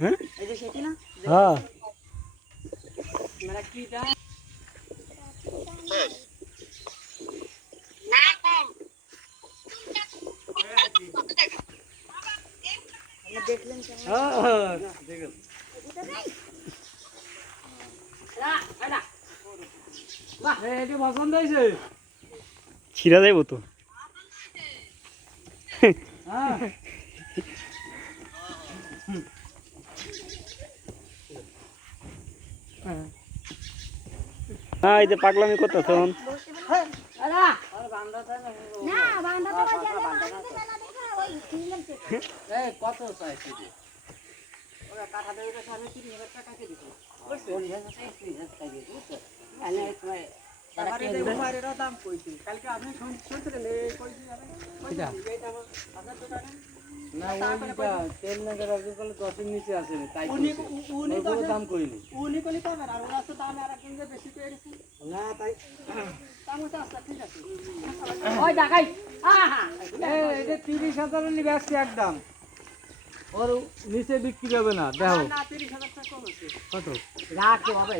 হ্যাঁ এই যে সেটি না হ্যাঁ মানে কি দা আপনি দেখলেন কেন হ্যাঁ ঠিক আছে না না বাহ এটা পছন্দ হয়েছে ছিঁড়া যাইব তো হ্যাঁ হ্যাঁ এই যে পাগলামি করতেছ এখন আরে বান্দা তো না বান্দা তো বাজে বান্দা না দেখা ওই সিঙ্গেল চেক এই কত চাইছি ওরা কাটা দেবে তো সামনে 30,000 টাকা কে দিছে বুঝছো 30,000 টাকা দিয়ে বুঝছো আনে তোমায় তারপরে এই উমারের দাম কইছি কালকে আপনি শুনছিলেন এই কইছি যাবে কিটা? এই দাম আপনার দোকানে না ওইটা তেল না করে আপনি বলে 10 এর নিচে আছে না তাই উনি উনি ওর কোনো দাম কইনি উনি কইলি পাবেন আর ওরা তো দাম আর একজন যে বেশি করে দিছেন না তাই দাম তো আচ্ছা ঠিক আছে ওই দেখাই আহা এই এটা 30,000 এর নিবে আসছে একদম ওর নিচে বিক্রি হবে না দেখো না 30,000 টাকা কম আছে কত রাখো হবে